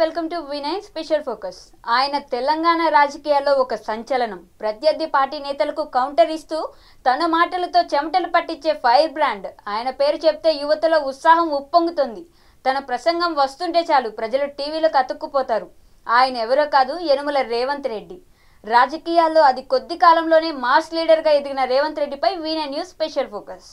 Welcome to V9 special focus. ఆయన తెలంగాణ రాజకీయాల్లో ఒక సంచలనం. ప్రత్యర్థి పార్టీ నేతలకు కౌంటర్ ఇస్తూ తన మాటలతో చెమటలు పట్టించే ఫైర్ బ్రాండ్. ఆయన పేరు చెప్తే యువతలో ఉత్సాహం ఉప్పొంగుతుంది. తన ప్రసంగం వస్తుంటే చాలు ప్రజలు టీవీలకు అతుక్కుపోతారు. ఆయన ఎవరో కాదు, యనుమల రేవంత్ రెడ్డి. రాజకీయాల్లో అది కొద్ది కాలంలోనే మాస్ లీడర్గా ఎదిగిన రేవంత్ రెడ్డిపై V9 news special focus.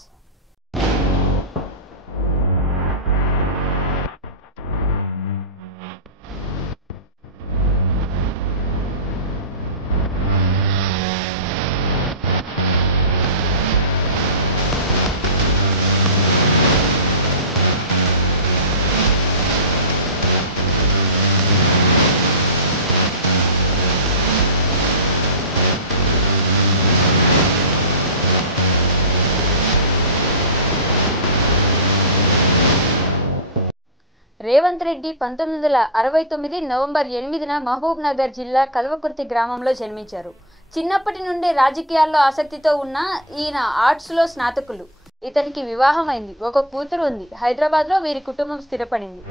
Revanth Reddy 1969 November 8న మహబూబ్ నగర్ జిల్లా కల్వకుర్తి గ్రామంలో జన్మించారు. చిన్నప్పటి నుండి రాజకీయాల్లో ఆసక్తితో ఉన్న ఈయన ఆర్ట్స్లో స్నాతకులు. ఇతనికి వివాహం అయింది, ఒక కూతురు ఉంది. హైదరాబాద్లో వీరి కుటుంబం స్థిరపడింది.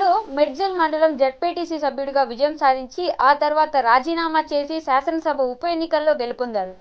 లో మెడ్జల్ మండలం జడ్పీటీసీ సభ్యుడిగా విజయం సాధించి ఆ తర్వాత రాజీనామా చేసి శాసనసభ ఉప ఎన్నికల్లో గెలుపొందారు.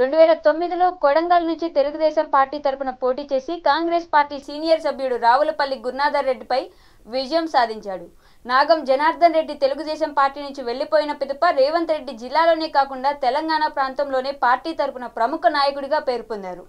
2009లో కొడంగల్ నుంచి తెలుగుదేశం పార్టీ తరపున పోటీ చేసి కాంగ్రెస్ పార్టీ సీనియర్ సభ్యుడు రావులపల్లి గురునాథర్ రెడ్డిపై విజయం సాధించాడు. నాగం జనార్దన్ రెడ్డి తెలుగుదేశం పార్టీ నుంచి వెళ్లిపోయిన పిదప రేవంత్ రెడ్డి జిల్లాలోనే కాకుండా తెలంగాణ ప్రాంతంలోనే పార్టీ తరపున ప్రముఖ నాయకుడిగా పేరు పొందారు.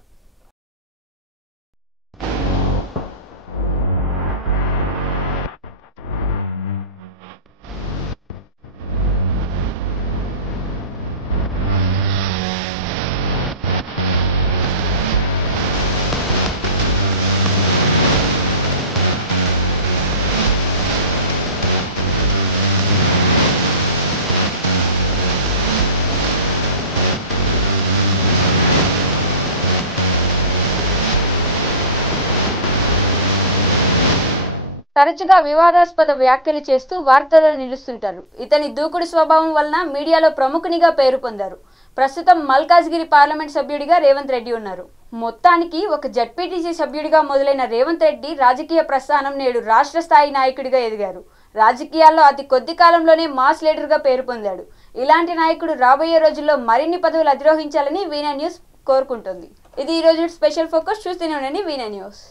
తరచుగా వివాదాస్పద వ్యాఖ్యలు చేస్తూ వార్తల్లో నిలుస్తుంటారు. ఇతని దూకుడు స్వభావం వలన మీడియాలో ప్రముఖునిగా పేరు పొందారు. ప్రస్తుతం మల్కాజ్గిరి పార్లమెంట్ సభ్యుడిగా రేవంత్ రెడ్డి ఉన్నారు. మొత్తానికి ఒక జడ్పీటీసీ సభ్యుడిగా మొదలైన రేవంత్ రెడ్డి రాజకీయ ప్రస్థానం నేడు రాష్ట్ర స్థాయి నాయకుడిగా ఎదిగారు. రాజకీయాల్లో అతి కొద్ది కాలంలోనే మాస్ లీడర్గా పేరు పొందాడు. ఇలాంటి నాయకుడు రాబోయే రోజుల్లో మరిన్ని పదవులు అధిరోహించాలని V9 న్యూస్ కోరుకుంటుంది. ఇది ఈ రోజు స్పెషల్ ఫోకస్. చూస్తూనే ఉండండి V9 న్యూస్.